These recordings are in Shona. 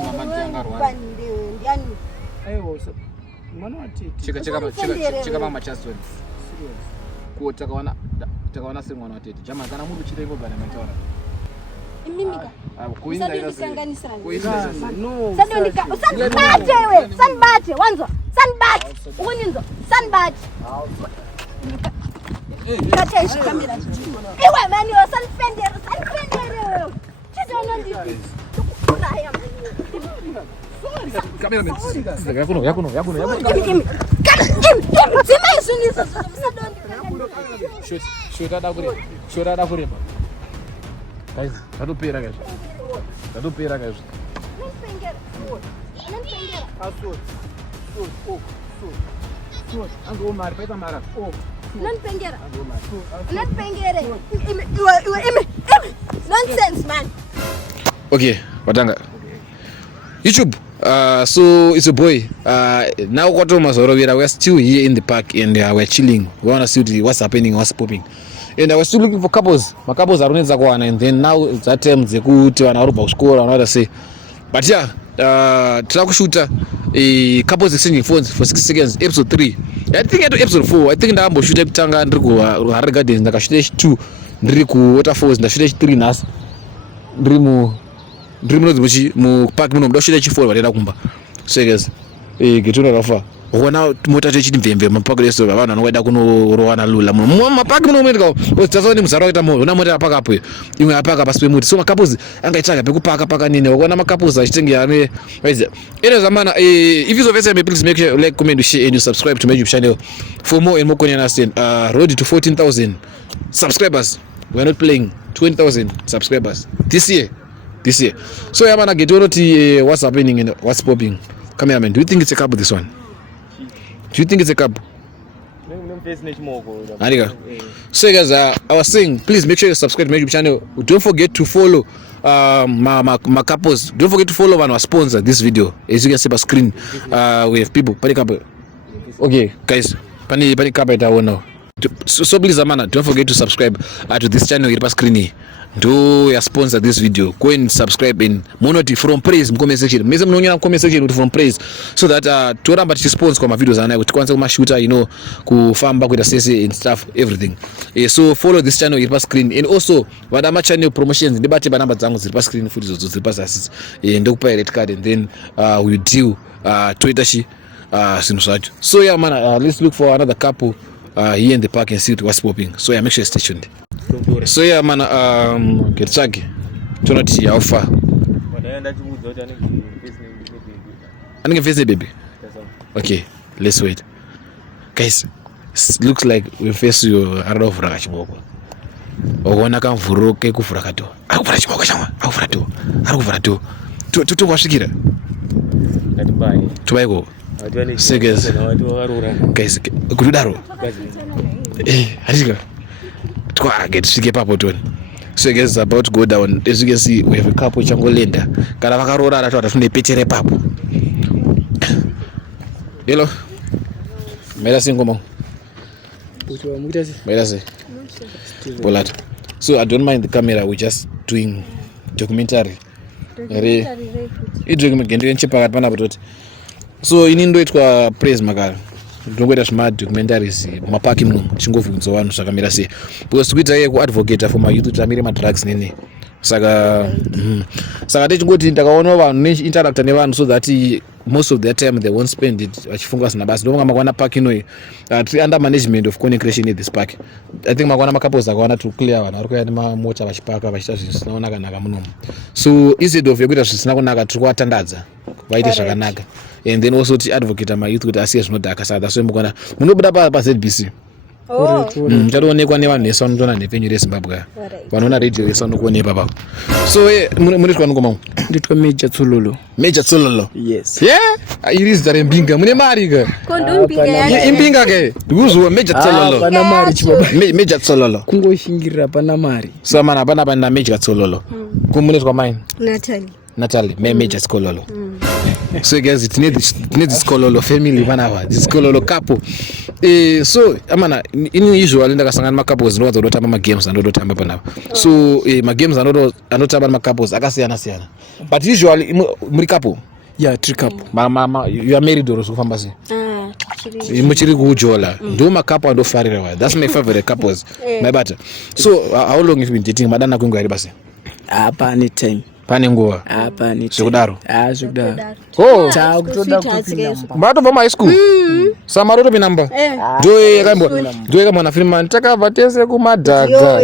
mama ndiangarwa. Ndiani? Aiwo mwana watete. Cheka mama chasoni. Serious. Ko takaona semwana watete. Jama kana muri chita iko bana mataura. Imimika. Kuinda ila kusanganisana. No. Sandonika. Sanbate wewe. Sanbate. Wanzo. Sanbate. Ukuninzo. Sanbate. Kateshi kamera. Ewe mani yo sanfendere. Chizono ndi. Kamera yakuno. Shoot ada kureba. Guys, tatopera guys. Ango mar peta mara. Nanpengera. Nonsense man. Okay, Watanga. YouTube. So it's a boy. Now we're still here in the park and we're chilling. We want to see what's happening, what's popping. And we're still looking for couples. My couples are running zakwana, and then now it's that time they go to an Aruba school and another say. But yeah, track shooter couples exchanging phones for 6 seconds. Episode 3. I think at episode 4. I think that I'm shooting Tanga and Riku Harry Gardens. Like stage 2. Riku Waterfalls. The stage 3 nas. Dream nozibuchi mu park muno mdoshira chiforo batera kumba. So guys, getuna rafa. Wana mota techini mvemve mapaka leso bana nokweda kuno rowana lula mu mapaka muno mwendika. Tazoni muzaro kita mo. Una mota apaka apo. Imwe apaka paswe muti. So makapuzi angaitaka pekupaka paka nini. Wana makapuzi achitenge ane. Waize. Ene zamana if you so me please make sure like, comment, share and you subscribe to my YouTube channel for more and more content. Road to 14,000 subscribers. We are not playing 20,000 subscribers this year. So yeah, man, get to know what's happening and what's popping. Come here, man. Do you think it's a cup, this one? Do you think it's a cup? So guys, I was saying, please make sure you subscribe to my YouTube channel. Don't forget to follow my couples. Don't forget to follow our sponsor this video. As you can see on screen, we have people. Okay, guys, pani now. So please, Amana, don't forget to subscribe to this channel. Here on screen. Do sponsor this video. Go and subscribe in monoti from praise comment section. Meza mnonya comment section from praise so that tuoramba response kwa videos anayo kwanza kuma shooter kufamba kwenda sese and stuff everything. So follow this channel here on screen and also wadama channel promotions debate ba number zangu zilipa screen food zilipa assist ndokupa red card and then we deal Twitter shi sinusaje. So yeah man, let's look for another couple here in the park and see what's popping. So yeah, make sure you stay tuned. So yeah man, Kerchaki tonoti offer anenge face baby. Okay, let's wait guys. Looks like we face you arado fura chiboko ogona kamvuroke kufura kato akufura chiboko chamwa akufura to kwashikira tubaiko guys kudaro hashika get to papo ton. So guys, about to go down. As you can see, we have a couple changolenda. Kana vakarora aratu atafune petere papo. Hello. Mera singomo. Mera se. Bolat. So I don't mind the camera. We just doing documentary. Documentary nchipa pana bototi. So inindo itwa praise magara. Ndongweta smart documentaries mapaki mno chingovunzo vanhu zvakamira sei because kuita iye kuadvocate for my youth tamire ma drugs nini saka techingoti ndakaona vanhu interacta nevanhu so that most of their time they won't spend it vachifunga sina basi ndonga makwana park ino under management of connection in this park. I think makwana couples akawana to clear vanhu vari kuya nemamota vachipaka vachiita zvinhu zvisina kunaka munomu. So instead of yekuita zvisina kunaka tiri kuvatandadza vaite zvakanaka and then also to advocate my youth kuti asiye zvinodhaka saka so mukona munobuda pa ZBC. Muchaonekwa nevanhu vese vanotona nepenyu reZimbabwe vanoona radio vese vanokuonekwa papo. So munitwa nongoma nditwa Major Tsololo. Yes. Yeah, iris dare mbinga mune mari ka imbinga ke ndikuzwa Major Tsololo pana mari chibaba. Major Tsololo kungoshingirira pana mari. So mana pana Major Tsololo kumunitwa mine Natalie Major Skololo. So guys, it needs Skololo family manava, this Skololo couple. So amana in usual ndakasangana ma couples ndo wadzotamba ma games andotamba panapa. So ma games andotamba ma couples akasiyana siyana. But usually muri couple. Yeah, three couple. Mama, you are married or so famba se. Muchiri kujola. Ndo ma couple ando farira wa. That's my favorite couples. My butter. So how long have you been dating? Madana kungu yari basi. Hapa anytime. Pane nguwa. Hapa anytime. Sukudaro. Sukudaro. Oh. Cha kutoda kupinda. Bato vama high school. Samaro to binamba. Doe kama na film nataka vatese kumadaka.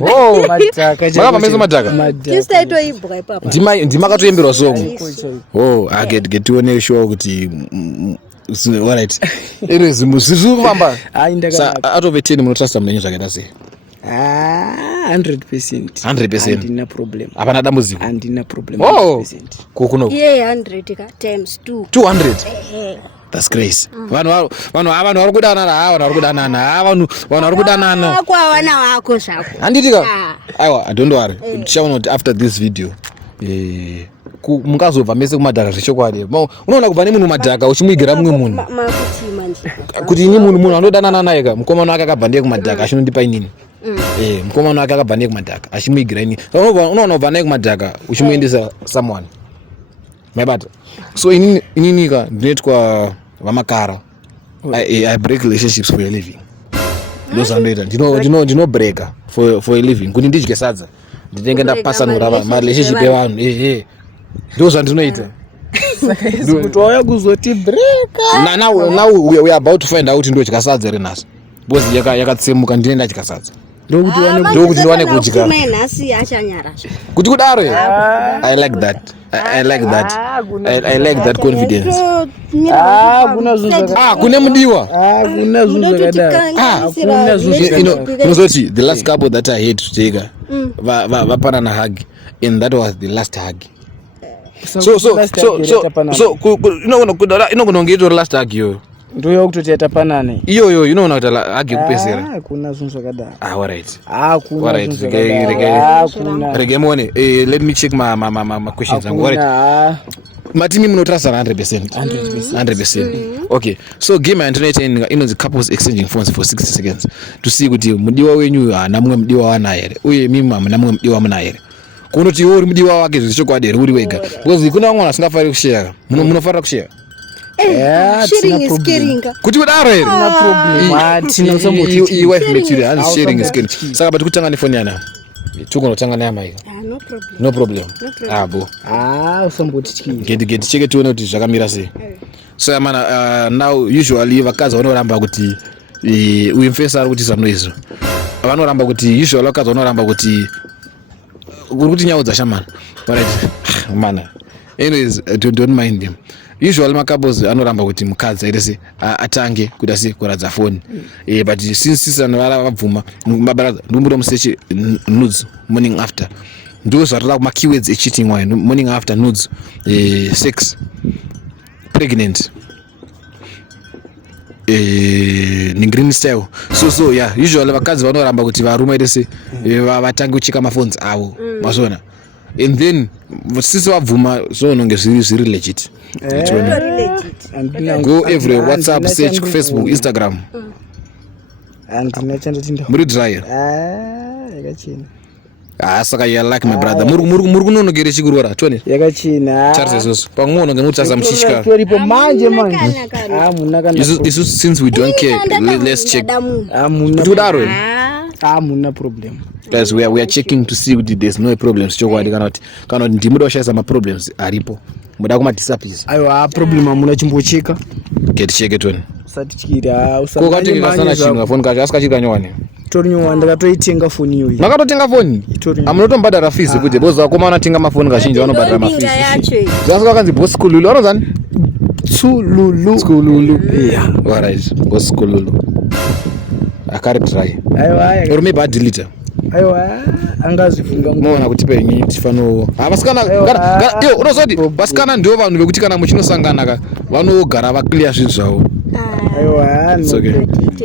Oh, madaka. Baba mezo madaka. Kista ito ibwa papa. Ndima katoyembera song. Oh, I get to one show kuti all right. It is musizu mamba. Sa out of 10 munotrust mnenyo zvakaita sei? 100%. 100%. Andina problem. Hapana dambudziko. Andina problem. Oh. 100%. Kukuno. Yeah, 100 ka times 2. 200. That's crazy. Vanhu vari kudanana, vanhu vari kudanana. Kwa wana wako zvako. Handitika. Aiwa, don't worry. Tichaona kuti after this video mungazobva mese kumadhaka zvechokwadi. Unoona kubva nemunhu madhaka uchimuigira mumwe munhu. Makutima nje. Kuti ini munhu anodanana naye ka mukomana wake akabva ndiye kumadhaka achinondipa inini. Mukomana wake akabva ndiye kumadhaka achimuigira inini. Unoona kubva naye kumadhaka uchimuendesa someone. Mabata. So inini ka ndinoitwa vamakara. I break relationships for a living. Those are ndino breaker for a living. Kuti ndidye sadza. Nditenge ndapasanura ma relationship evanhu. Those are ndinoita. Kutouya kuzoti breaker. Now we are about to find out ndodya sadza renaso. Because yakatsemuka ndine ndadya sadza. Ndokuti ndiwane kudya. Menasi achanyara. Kuti kudaro. I like that. I like that confidence. Kune mudiwa. Kuna zunzo kada. Kuna zunzo. Unozoti the last couple that I had to take vapana na hug, and that was the last hug. So inongeito last hug yo. Ndoyo kutoteta panane. Iyo inoona kuti hug kupesera. Kuna zunzo kada. All right. Kuna zunzo kada. Kuna. Regemone. Let me check my questions. All right. Matimi munotrust 100%. Okay. So game internet the couples exchanging phones for 60 seconds to see kuti mudiwa wenyu namwe mudiwa wana here. Uye mimi namwe mudiwa muna here. Kunoti uri mudiwa wake zvichokwadi uri wega. Because kuna vamwe vasingafari kushare. Munofarira kushare. Sharing is caring. Kuti kudaro here. No problem. Your wife makes you and sharing is caring. Saka but kutanga ne phone yana. Tukunotanga naye mai. No problem. Bo. Usamboti chiki. Get cheke tuone kuti zvakamira sei. So mana now usually vakazi vanoramba kuti uimfesa ari kuti sanoizvo. Vanoramba kuti usually vakazi vanoramba kuti uri kuti nyaudza shamana. Right. Mana. Anyways, don't mind them. Usually makabos anoramba kuti mukadzi aitese atange kuti asi kuradza phone. But since vabvuma mabaraza ndumbudo musechi nudes morning after. Ndo zvatala kuma keywords cheating wine morning after nudes sex pregnant green style. So yeah, usually vakadzi vanoramba kuti varume aitese vatange kucheka maphones avo. Mazona. And then since vabvuma zvononge zviri legit. Go every WhatsApp, search Facebook, Instagram. And tinochandotinda. Muri dryer. Yakachina. Saka you like my brother. Muri kunonogere chikurora, twone. Yakachina. Charles Jesus. Pamwono ngemutasa mchishika. Toripo manje. Munaka. This since we don't care, let's check. Muna. Tudaro. Muna problem. Guys, we are checking to see if there's no problems. Chokwadi kana ndimuda ushaiza ma problems aripo. Muda kuma disappear. Aiwa problem amuna chimbocheka. Get check it one. Satikira usana. Ko kati ngasana chinga phone kacha asikachika nywane. Torinyowa ndakatoitenga phone iyo. Makatotenga phone? Amunotombadara fees kuti bozo akoma anatenga mafoni kazhinji vanobhadhara mafees. Zvasi vakanzi boss Kululu vanozani? Kululu. Yeah. All right. Boss Kululu. Akari try. Aiwa. Or maybe delete. aiwa angazifunga muona kuti penyu tifano vasikana iyo unozoti vasikana ndio vanhu vekuti kana muchinosangana vanogara vaclear zvinhu zvavo aiwa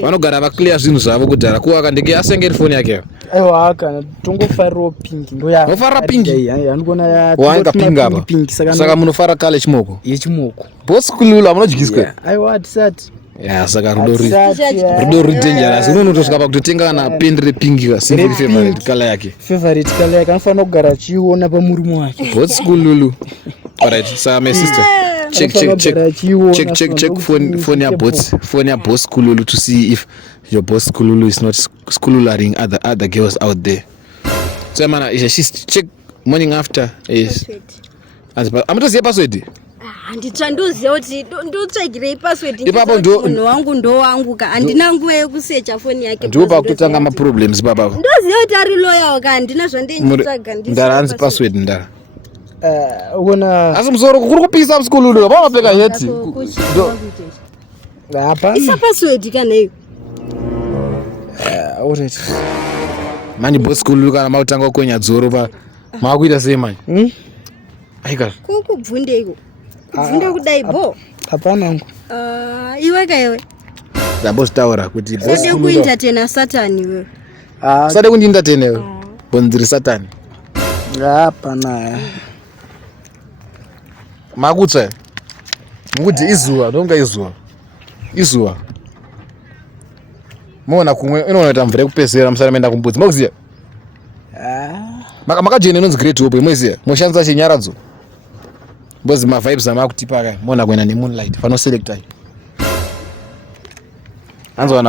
vanogara vaclear zvinhu zvavo kudhara kuva kandenge asengeri foni yake aiwa kana tongofarirawo pingi ndoya mofara pingi andikona wanga pingi apa saka munofara kale chimoko yechimoko boskulula munodyiswa aiwa tisati ya saka rudo rudangerous unonotosvika pakutotenga kana pendi repingi single favorite color yake anofanira kugara achiona pamurume wake boskululu alright so my sister check phone ya boss kululu to see if your boss kululu is not skulularing other girls out there. So man, she's check morning after is amatoziya password handichandoziva kuti ndotsvagirei password ipapo munhu wangu ndowangu ka handina nguva yekusecha foni yake ndipo pakutanga maproblems ipapo ndoziva kuti ari loyawo ka handina zvandenitsvaga ndara hanzi password ndara ona asi musoro kuri kupisa msikululu vamapfeka heti isa password kana iyo alright mani boss kululu kana mautanga kukonya dzoro pa makuita sei mani aika kukubvundeiko kubvunda kudai bo hapana ngo iwe kaiwe ndambozitaura kuti sade kuentertaina satani iwe sade kundientertaina iwe bonziri satani hapana makutsa mukuti izuva ndonga izuva muona kumwe inoona kuti mvura yekupedzera musana menda kumbudzi makuziya makajeni inonzi great hope imweziya moshandisa chinyaradzo mbozi mavibes amakutipa aka muona kuenda nemoonlight panoselectai anzwa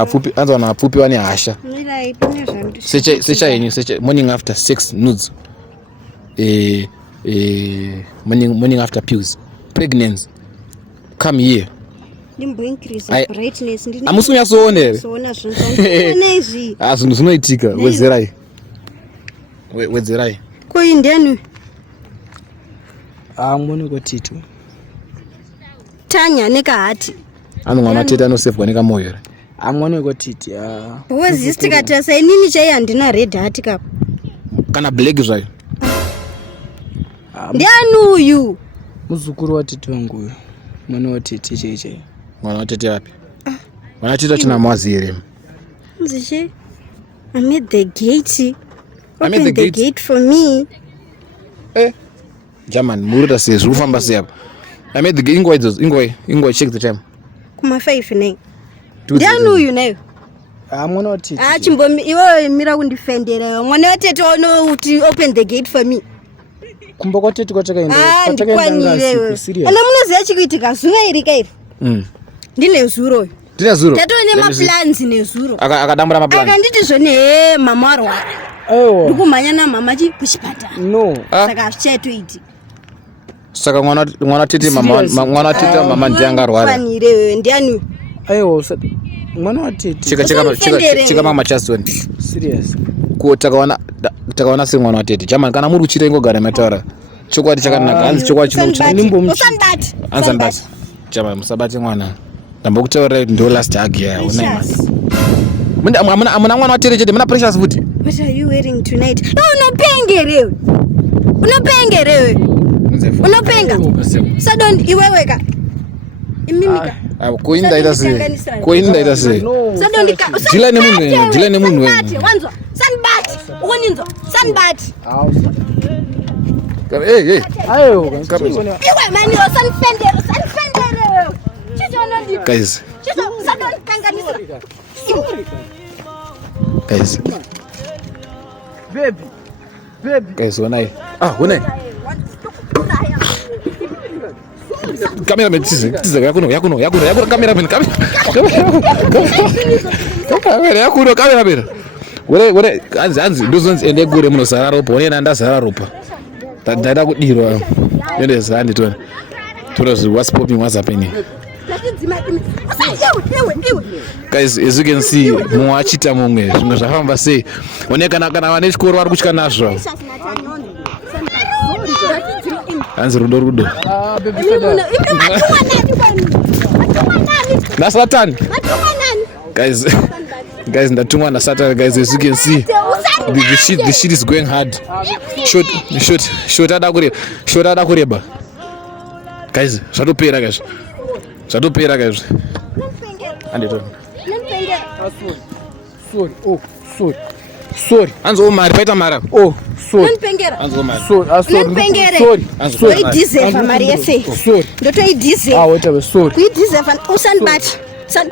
napfupi vane hasha secha yenyu morning after 6 nudes morning after pills pregnancy come here amusunyatsoona here zvinhu zvinoitika wedzerai koindeni moneko titu tanya nekahati ano mwana tete anosevwa nekamoyo here moneko titi wozisi tikatasa inini chai handina red hati kapo kana black zvayo ndiani uyu muzukuru watete wanguyo mwana watete cheichei mwana watete wapi mwana watete achina mwazi here muzishe I'm at the gate. Open the gate for me. German, murida says, ufamba siapa. I made the ingwa check the time. Kuma 5 nayo. Ndiani uyu nayo? Mwana watete. Chimbo iwe mira kundifendera. Mwana watete ono uti open the gate for me. Kumba kwatete kwatakaenda. Ndikwanyire. Ana munoziya chikuitika zuva iri kairi. Ndine zuro. Ndine zuro. Tatone maplans nezuro. Akadambura maplans. Akanditi zvone mama arwara. Ndikumhanya na mama kuchipatara. No. Saka zvichaitoiti. Saka mwana tete mama ndianga arwara. Fanire ndiani. Aiwa mwana watete. Cheka mama chaston. Serious. Ko takaona se mwana watete. Jamani kana muri kuchira ingogara mataura. Chokwadi chakanaka hanzi chokwadi chinomuchira. Anzambati. Jamani musabati mwana. Ndambokutaurira kuti ndo last hug ya una amuna mwana watete chete muna precious futi. What are you wearing tonight? No, unopengerewe. Unopenga. Sadon iweweka. Imimika. Koinda ita se. Sadon jila ne munhu. Wanzo. Sanbati. Ukoninzo. Sanbati. Hey. Ayo. Iwe mani sanfendere. Guys. Sadon kanganisa. Guys. Baby. Guys, when cameraman tiza yakuno cameraman cameraman wore anzi ndozonzi ende gore muno zara ropa wone ndazara ropa ndaida kudirwa ende zandi tona what's popping, what's happening. Guys, as you can see, muachita mumwe zvimwe zvafamba sei. One kana vane chikoro vari kutya nazvo. Hanzi rudo. Na Satan. Guys, Guys, ndatumwa na Sata, guys, as you can see. The shit is going hard. Shot ada kureba. Guys, zvatopera guys. Andito. Sorry. Anzo mari paita mara. Oh, sorry. Nipengera. Anzo mari. Sorry. Sorry. Deserve mari yese. Sorry. Ndoto I deserve. Wait a minute, sorry. We deserve an usanbati. Son,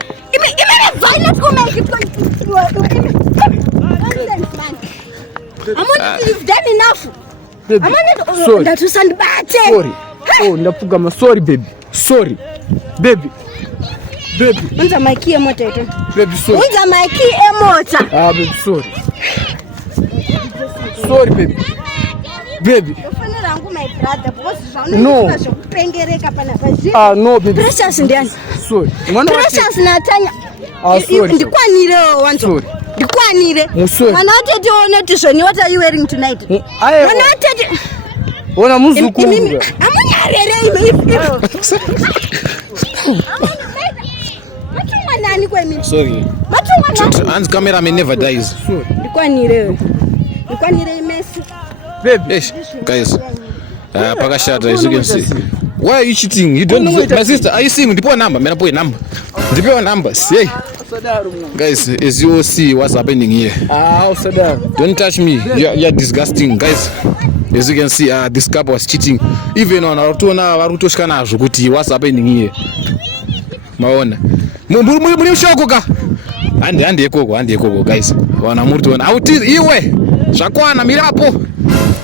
violence go make it. You've done enough. Baby, Sorry. That usanbati. Sorry. Oh, ndapugama. Sorry, baby. Sorry. Baby. Unza maiki emota ite. Baby, sorry. Unza maiki emota. Baby, sorry. Sorry, baby. Ufanele rangu my brother because No. Pengereka pana bazi. No, baby. Precious ndiani. Sorry. Precious natanya. Sorry. Ndikwanire wanzo. Sorry. Ndikwanire. Sorry. Mwana watete one tishoni, what are you wearing tonight? Mwana watete. Ona muzukuru. Amunyarere ime. Nani kwa mimi? Sorry. Hans cameraman never dies. Ndikwanire imesi. Baby. Guys. Pakashata, as you can see. Why are you cheating? You don't deserve. My sister, are you seeing? Ndipewa number. Mena poe number. Ndipewa number. Say. Guys, as you see what's happening here. Don't touch me. You're disgusting, guys. As you can see, this couple was cheating. Even on warutoshika nazvo kuti what's happening here. Maona. Muri shokoka. Handi ekoko guys. Wana muri tona. Auti iwe. Zvakwana mirapo.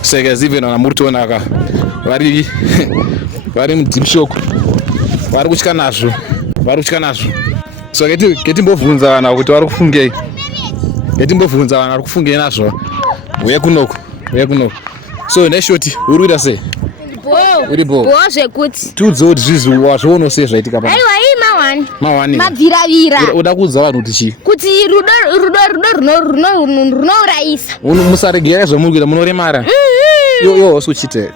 So guys, even on muri tona ka. Vari mudipshoko. Vari kuchika nazvo. So ketimbovhunza vana kuti vari kufungei. Vari kufungei nazvo. Uye kunoko. So neshoti uri kuita sei? Uribo. Zvekuti. Tudze kuti zvizvi wazvoona sei zvaitika pa. Aiwa mawani. Mawani. Mabviravira. Uda kuudza vanhu kuti chi? Kuti rudo runourayisa. Musaregera zvamuri kuita munoremara. Yo usuchite.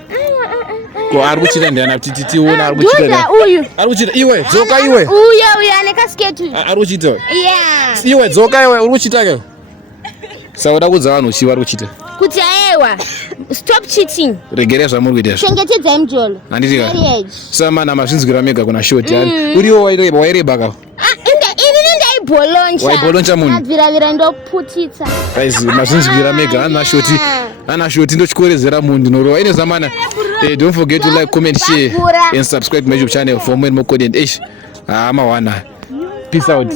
Ko ari kuchita ndiana kuti titiona ari kuchita. Duza uyu. Ari kuchita iwe, dzoka iwe. Uyu ane kasketi. Ari kuchita. Yeah. Iwe dzoka iwe uri kuchita ke. Sauda kuudza vanhu chi vari kuchita. Kuti aiwa. Stop cheating. Regera zvamuri kuita. Chengetedza mjolo. Handiti ka. Samana mazvinzwira mega kuna shoti yani. Uriwo waireba ka. Waiboloncha munhu. Mabviravira ndokuputitsa. Guys, mazvinzwira mega ana shoti ndochikorezera munhu norova ine zamana. Don't forget to like, comment, share and subscribe to my YouTube channel for more content. Mawana. Peace out.